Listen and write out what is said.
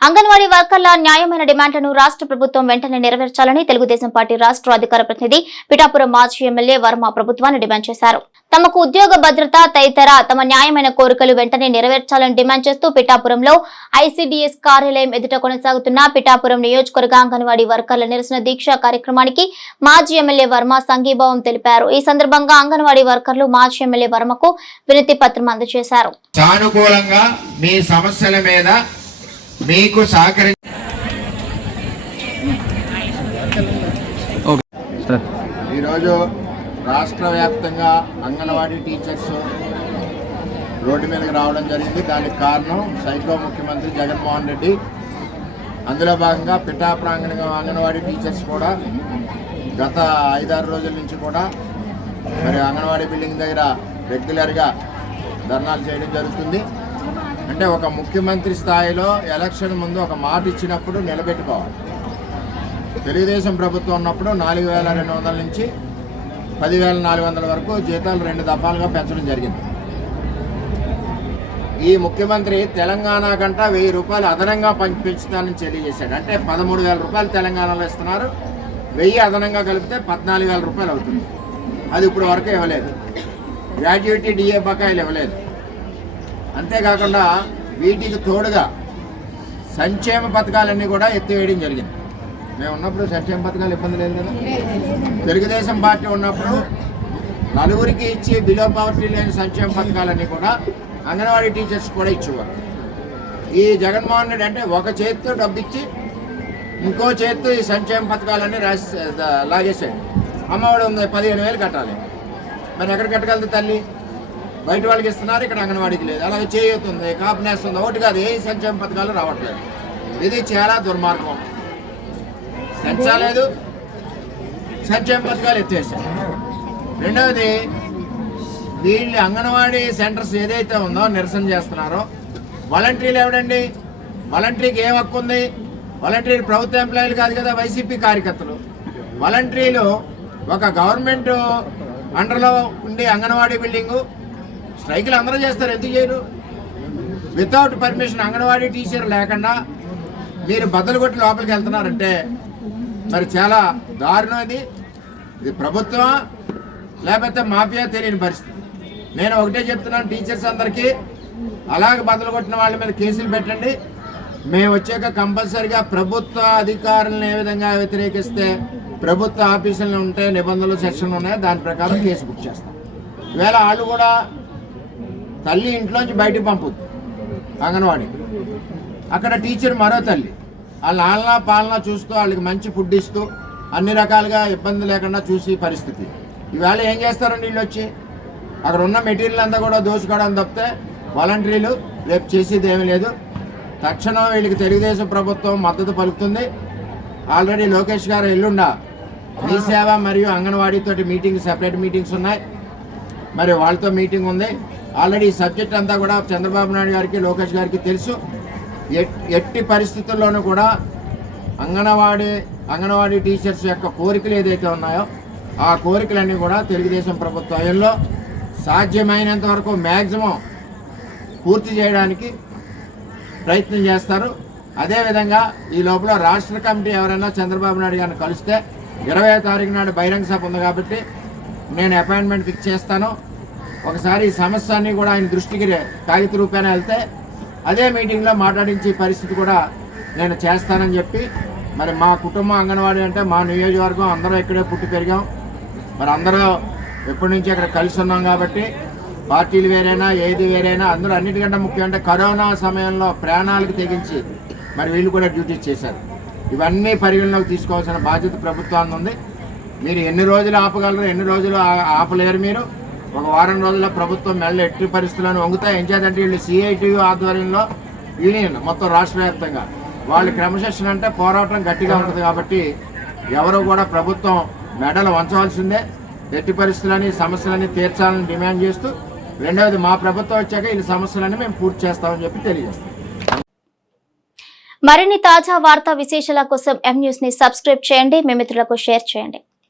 అంగన్వాడీ వర్కర్ల న్యాయమైన డిమాండ్లను రాష్ట్ర ప్రభుత్వం వెంటనే నెరవేర్చాలని తెలుగుదేశం పార్టీ రాష్ట్ర అధికార ప్రతినిధి పిఠాపురం మాజీ ఎమ్మెల్యే వర్మ ప్రభుత్వాన్ని డిమాండ్ చేశారు. తమకు ఉద్యోగ భద్రత తదితర తమ న్యాయమైన కోరికలు వెంటనే నెరవేర్చాలని డిమాండ్ చేస్తూ పిఠాపురంలో ఐసీడీఎస్ కార్యాలయం ఎదుట కొనసాగుతున్న పిఠాపురం నియోజకవర్గ అంగన్వాడీ వర్కర్ల నిరసన దీక్ష కార్యక్రమానికి మాజీ ఎమ్మెల్యే వర్మ సంఘీభావం తెలిపారు. ఈ సందర్భంగా అంగన్వాడీ వర్కర్లు మాజీ ఎమ్మెల్యే వర్మకు వినతి పత్రం అందజేశారు. సానుకూలంగా మీ సమస్యల మీద మీకు సహకరి ఈరోజు రాష్ట్ర వ్యాప్తంగా అంగన్వాడీ టీచర్స్ రోడ్డు మీదకి రావడం జరిగింది. దానికి కారణం సైకో ముఖ్యమంత్రి జగన్మోహన్ రెడ్డి. అందులో భాగంగా పిఠాప్రాంగణ అంగన్వాడీ టీచర్స్ కూడా గత ఐదారు రోజుల నుంచి కూడా మరి అంగన్వాడీ బిల్డింగ్ దగ్గర రెగ్యులర్గా ధర్నాలు చేయడం జరుగుతుంది. అంటే ఒక ముఖ్యమంత్రి స్థాయిలో ఎలక్షన్ ముందు ఒక మాట ఇచ్చినప్పుడు నిలబెట్టుకోవాలి. తెలుగుదేశం ప్రభుత్వం ఉన్నప్పుడు నాలుగు వేల రెండు వందల నుంచి పదివేల నాలుగు వందల వరకు జీతాలు రెండు దఫాలుగా పెంచడం జరిగింది. ఈ ముఖ్యమంత్రి తెలంగాణ కంట వెయ్యి రూపాయలు అదనంగా పం- పెంచుతానని తెలియజేశాడు. అంటే పదమూడు వేల రూపాయలు తెలంగాణలో ఇస్తున్నారు. వెయ్యి అదనంగా కలిపితే పద్నాలుగు వేల రూపాయలు అవుతుంది. అది ఇప్పుడు వరకు ఇవ్వలేదు. గ్రాడ్యుయేటీ డిఏ బకాయిలు ఇవ్వలేదు. అంతేకాకుండా వీటికి తోడుగా సంక్షేమ పథకాలన్నీ కూడా ఎత్తివేయడం జరిగింది. మేము ఉన్నప్పుడు సంక్షేమ పథకాలు ఇబ్బంది లేదు కదా? తెలుగుదేశం పార్టీ ఉన్నప్పుడు నలుగురికి ఇచ్చి బిలో పవర్టీ లేని సంక్షేమ పథకాలన్నీ కూడా అంగన్వాడీ టీచర్స్ కూడా ఇచ్చేవారు. ఈ జగన్మోహన్ రెడ్డి అంటే ఒక చేతితో డబ్బు ఇచ్చి ఇంకో చేతితో ఈ సంక్షేమ పథకాలన్నీ రాసి లాగేసాడు అమ్మఒడి ఉంది పదిహేను వేలు కట్టాలి. మరి ఎక్కడ కట్టగలదు తల్లి? బయట వాళ్ళకి ఇస్తున్నారు ఇక్కడ అంగన్వాడికి లేదు. అలాగే చేయూతుంది కాపు నేస్తుంది ఒకటి కాదు ఏ సంక్షేమ పథకాలు రావట్లేదు. ఇది చాలా దుర్మార్గం. పెంచలేదు సంక్షేమ పథకాలు ఎత్తేసారు రెండవది వీళ్ళు అంగన్వాడీ సెంటర్స్ ఏదైతే ఉందో నిరసన చేస్తున్నారో వాలంటీర్లు ఎవడండి వాలంటీర్కి ఏం హక్కు ఉంది? వాలంటీర్ ప్రభుత్వ ఎంప్లాయీలు కాదు కదా వైసీపీ కార్యకర్తలు. వాలంటీర్లు ఒక గవర్నమెంట్ అండర్లో ఉండే అంగన్వాడీ బిల్డింగు స్ట్రైకులు అందరూ చేస్తారు ఎందుకు చేయరు? వితౌట్ పర్మిషన్ అంగన్వాడీ టీచర్ లేకుండా మీరు బద్దలు కొట్టి లోపలికి వెళ్తున్నారంటే మరి చాలా దారుణం ఇది. ఇది ప్రభుత్వమా? లేకపోతే మాఫియా తెలియని పరిస్థితి. నేను ఒకటే చెప్తున్నాను టీచర్స్ అందరికీ అలాగే బదులు కొట్టిన వాళ్ళ మీద కేసులు పెట్టండి. మేము వచ్చాక కంపల్సరిగా ప్రభుత్వ అధికారులను ఏ విధంగా వ్యతిరేకిస్తే ప్రభుత్వ ఆఫీసులు ఉంటే నిబంధనలు సెక్షన్లు ఉన్నాయో? దాని ప్రకారం కేసు బుక్ చేస్తాం. ఈవేళ వాళ్ళు కూడా తల్లి ఇంట్లోంచి బయటికి పంపుద్ది. అంగన్వాడీ. అక్కడ టీచర్ మరో తల్లి. వాళ్ళ ఆలనా పాలన చూస్తూ వాళ్ళకి మంచి ఫుడ్ ఇస్తూ అన్ని రకాలుగా ఇబ్బంది లేకుండా చూసి పరిస్థితి. ఈవేళ ఏం చేస్తారండి వీళ్ళు వచ్చి అక్కడ ఉన్న మెటీరియల్ అంతా కూడా దోచుకోవడం తప్పితే వాలంటీర్లు రేపు చేసేది ఏమీ లేదు. తక్షణం వీళ్ళకి తెలుగుదేశం ప్రభుత్వం మద్దతు పలుకుతుంది. ఆల్రెడీ లోకేష్ గారు ఎల్లుండ మీ సేవ మరియు అంగన్వాడీతో మీటింగ్ సెపరేట్ మీటింగ్స్ ఉన్నాయి. మరి వాళ్ళతో మీటింగ్ ఉంది. ఆల్రెడీ ఈ సబ్జెక్ట్ అంతా కూడా చంద్రబాబు నాయుడు గారికి లోకేష్ గారికి తెలుసు. ఎట్టి పరిస్థితుల్లోనూ కూడా అంగన్వాడీ అంగన్వాడీ టీచర్స్ యొక్క కోరికలు ఏదైతే ఉన్నాయో ఆ కోరికలన్నీ కూడా తెలుగుదేశం ప్రభుత్వంలో సాధ్యమైనంత వరకు మ్యాక్సిమం పూర్తి చేయడానికి ప్రయత్నం చేస్తారు. అదేవిధంగా ఈ లోపల రాష్ట్ర కమిటీ ఎవరైనా చంద్రబాబు నాయుడు గారిని కలిస్తే ఇరవై తారీఖు నాడు బహిరంగ సభ ఉంది కాబట్టి నేను అపాయింట్మెంట్ ఫిక్స్ చేస్తాను. ఒకసారి ఈ సమస్య అన్ని కూడా ఆయన దృష్టికి కాగిత రూపేణ వెళ్తే అదే మీటింగ్లో మాట్లాడించే పరిస్థితి కూడా నేను చేస్తానని చెప్పి మరి మా కుటుంబం అంగన్వాడీ అంటే మా నియోజకవర్గం అందరూ ఇక్కడే పుట్టి పెరిగాం. మరి అందరూ ఎప్పటి నుంచి ఇక్కడ కలిసి ఉన్నాం కాబట్టి పార్టీలు వేరైనా ఏది వేరైనా అందరూ అన్నిటికంటే ముఖ్యం అంటే కరోనా సమయంలో ప్రాణాలకు తెగించి మరి వీళ్ళు కూడా డ్యూటీ చేశారు. ఇవన్నీ పరిగణలోకి తీసుకోవాల్సిన బాధ్యత ప్రభుత్వాన్ని ఉంది. మీరు ఎన్ని రోజులు ఆపగలరు ఎన్ని రోజులు ఆపలేరు మీరు? ఒక వారం రోజుల్లో ప్రభుత్వం మెల్ల ఎట్టి పరిస్థితులను వంగుతాయి. ఏం చేద్దంటే వీళ్ళు సిఐటియు ఆధ్వర్యంలో యూనియన్ మొత్తం రాష్ట్ర వ్యాప్తంగా వాళ్ళ క్రమశిక్షణ అంటే పోరాటం గట్టిగా ఉంటుంది కాబట్టి ఎవరు కూడా ప్రభుత్వం మెడలు వంచవలసిందే. ఎట్టి పరిస్థితులని సమస్యలని తీర్చాలని డిమాండ్ చేస్తూ రెండవది మా ప్రభుత్వం వచ్చాక ఈ సమస్యలన్నీ మేము పూర్తి చేస్తామని చెప్పి తెలియజేస్తాం. మరిన్ని తాజా వార్తా విశేషాల కోసం ఎం న్యూస్ని సబ్స్క్రైబ్ చేయండి. మీ మిత్రులకు షేర్ చేయండి.